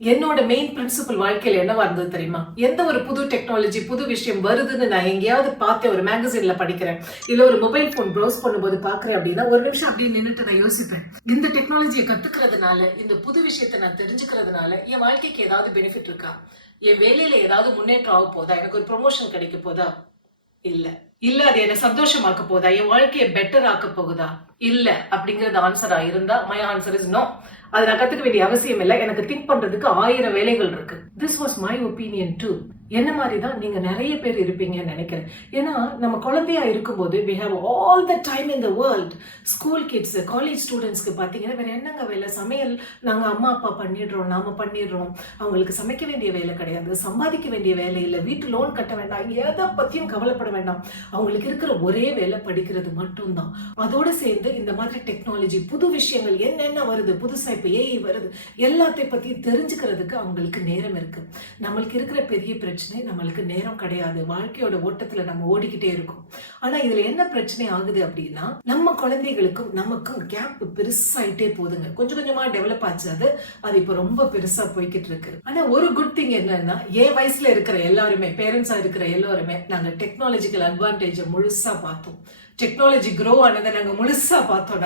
என்னோட main principal வாழ்க்கையில என்னவா இருந்தது தெரியுமா? எந்த ஒரு புது டெக்னாலஜி, புது விஷயம் வருதுன்னு நான் எங்கேயாவது பார்த்தேன், ஒரு மேகசின்ல படிக்கிறேன், இல்ல ஒரு மொபைல் போன் ப்ரௌஸ் பண்ணும்போது பாக்குறேன் அப்படின்னா, ஒரு நிமிஷம் அப்படியே நின்னுட்டு நான் யோசிப்பேன். இந்த டெக்னாலஜியை கத்துக்கிறதுனால, இந்த புது விஷயத்தை நான் தெரிஞ்சுக்கிறதுனால என் வாழ்க்கைக்கு ஏதாவது பெனிஃபிட் இருக்கா? என் வேலையில ஏதாவது முன்னேற்றம் ஆக போதா? எனக்கு ஒரு ப்ரொமோஷன் கிடைக்க போதா? இல்ல. இல்ல அது என்ன சந்தோஷமாக்க போதா? என் வாழ்க்கையை பெட்டர் ஆக்க போகுதா? இல்ல அப்படிங்கறது ஆன்சரா இருந்தா, மை ஆன்சர் இஸ் நோ. அதை நான் கத்துக்க வேண்டிய அவசியம் இல்லை. எனக்கு திங்க் பண்றதுக்கு 1000 வேலைகள் இருக்கு. This was my opinion too. என்ன மாதிரி தான் நீங்க நிறைய பேர் இருப்பீங்கன்னு நினைக்கிறேன். ஏன்னா நம்ம குழந்தையா இருக்கும்போது we have all the time in the world. School kids, college ஸ்டூடெண்ட்ஸ்க்கு பார்த்தீங்கன்னா வேற என்னங்க வேலை? சமையல் நாங்க அம்மா அப்பா பண்ணிடுறோம், நாம பண்ணிடுறோம். அவங்களுக்கு சமைக்க வேண்டிய வேலை கிடையாது, சம்பாதிக்க வேண்டிய வேலை இல்லை, வீட்டு லோன் கட்ட வேண்டாம், எதை பத்தியும் கவலைப்பட வேண்டாம். அவங்களுக்கு இருக்கிற ஒரே வேலை படிக்கிறது மட்டும்தான். அதோட சேர்ந்து இந்த மாதிரி டெக்னாலஜி, புது விஷயங்கள் என்னென்ன வருது, புதுசா இப்ப ஏஐ வருது, எல்லாத்தையும் பத்தி தெரிஞ்சுக்கிறதுக்கு அவங்களுக்கு நேரம் இருக்கு. நம்மளுக்கு இருக்கிற பெரிய பிரச்சனை நம்மளுக்கு நேரம் கிடையாது. வாழ்க்கையோட ஓட்டத்துல நம்ம ஓடிக்கிட்டே இருக்கோம். ஆனா இதுல என்ன பிரச்சனை ஆகுது அப்படின்னா, நம்ம குழந்தைகளுக்கும் நமக்கும் கேப் பெருசாயிட்டே போதுங்க. கொஞ்சம் கொஞ்சமா டெவலப் ஆச்சு. அது இப்ப ரொம்ப பெருசா போய்கிட்டு இருக்கு. ஆனா ஒரு குட் திங் என்னன்னா, என் வயசுல இருக்கிற எல்லாருமே, பேரண்ட்ஸா இருக்கிற எல்லாருமே நாங்க டெக்னாலஜிக்கல் அட்வான்டேஜ் முழுசா பார்த்தோம். டெக்னாலஜி க்ரோ ஆனதை நாங்க முழுசா பார்த்தோம்.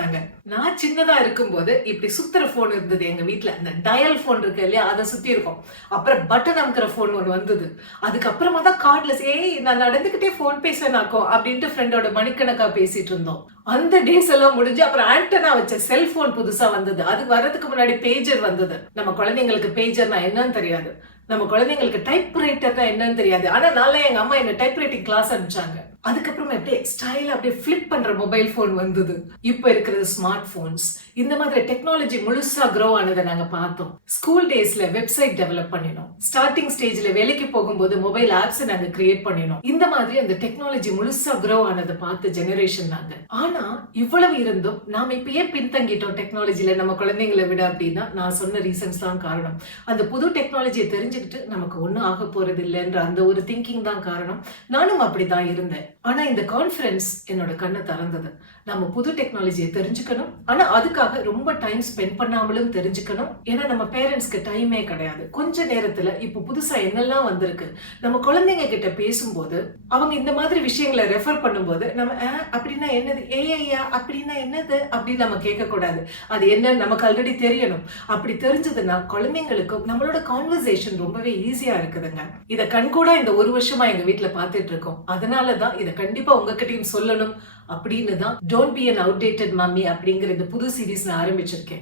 நான் சின்னதா இருக்கும்போது இப்படி சுத்துற போன் இருந்தது எங்க வீட்டுல. அந்த டயல் போன் இருக்கு இல்லையா, அதை சுத்தி இருக்கும். அப்புறம் பட்டன் அமுக்கிற போன் ஒன்று வந்தது. அதுக்கப்புறமா தான் கார்ட்லெஸ். நான் நடந்துகிட்டே போன் பேசுவேனாக்கும் அப்படின்ட்டு ஃப்ரெண்டோட மணிக்கணக்கா பேசிட்டு இருந்தோம். அந்த டேஸ் எல்லாம் முடிஞ்சு அப்புறம் ஆண்டனா வச்ச செல்போன் புதுசா வந்தது. அது வர்றதுக்கு முன்னாடி பேஜர் வந்தது. நம்ம குழந்தைங்களுக்கு பேஜர்னா என்னன்னு தெரியாது, நம்ம குழந்தைங்களுக்கு டைப் ரைட்டர்னா என்னன்னு தெரியாது. ஆனா நாளே எங்க அம்மா என்ன டைப் ரைட்டிங் கிளாஸ் அனுப்பிச்சாங்க. அதுக்கப்புறமா அப்படியே ஸ்டைலா அப்படியே ஃபிளிப் பண்ற மொபைல் போன் வந்தது. இப்ப இருக்கிறது ஸ்மார்ட் போன்ஸ். இந்த மாதிரி டெக்னாலஜி முழுசா க்ரோ ஆனதை நாங்க பார்த்தோம். ஸ்கூல் டேஸ்ல வெப்சைட் டெவலப் பண்ணினோம். ஸ்டார்டிங் ஸ்டேஜ்ல வேலைக்கு போகும்போது மொபைல் ஆப்ஸ் நாங்க கிரியேட் பண்ணினோம். இந்த மாதிரி அந்த டெக்னாலஜி முழுசா க்ரோ ஆனதை பார்த்த ஜெனரேஷன் நாங்க. ஆனா இவ்வளவு இருந்தும் நாம இப்ப ஏன் பின்தங்கிட்டோம் டெக்னாலஜில நம்ம குழந்தைங்களை விட அப்படின்னா, நான் சொன்ன ரீசன்ஸ் தான் காரணம். அந்த புது டெக்னாலஜியை தெரிஞ்சுக்கிட்டு நமக்கு ஒன்னும் ஆக போறது இல்லைன்ற அந்த ஒரு திங்கிங் தான் காரணம். நானும் அப்படிதான் இருந்தேன். ஆனா இந்த கான்ஃபரன்ஸ் என்னோட கண்ணை திறந்தது. நம்ம புது டெக்னாலஜியை தெரிஞ்சுக்கணும். ஆனா அதுக்காக ரொம்ப டைம் ஸ்பெண்ட் பண்ணாமலும் தெரிஞ்சுக்கணும். ஏன்னா நம்ம பேரண்ட்ஸ்க்கு டைமே கிடையாது. கொஞ்ச நேரத்துல இப்ப புதுசா என்னெல்லாம் வந்திருக்கு. நம்ம குழந்தைங்க கிட்ட பேசும்போது அவங்க இந்த மாதிரி விஷயங்களை ரெஃபர் பண்ணும்போது நம்ம அப்படின்னா என்னது, ஏஐயா அப்படின்னா என்னது அப்படின்னு நம்ம கேட்க கூடாது. அது என்ன நமக்கு ஆல்ரெடி தெரியணும். அப்படி தெரிஞ்சதுன்னா குழந்தைங்களுக்கும் நம்மளோட கான்வர்சேஷன் ரொம்பவே ஈஸியா இருக்குதுங்க. இதை கண்கூடா இந்த ஒரு வருஷமா எங்க வீட்டுல பார்த்துட்டு இருக்கோம். அதனாலதான் இதை கண்டிப்பா உங்ககிட்டயும் சொல்லணும் அப்படின்னு தான் don't be an outdated mummy அப்படிங்கிற இந்த புது சீரீஸ் நான் ஆரம்பிச்சிருக்கேன்.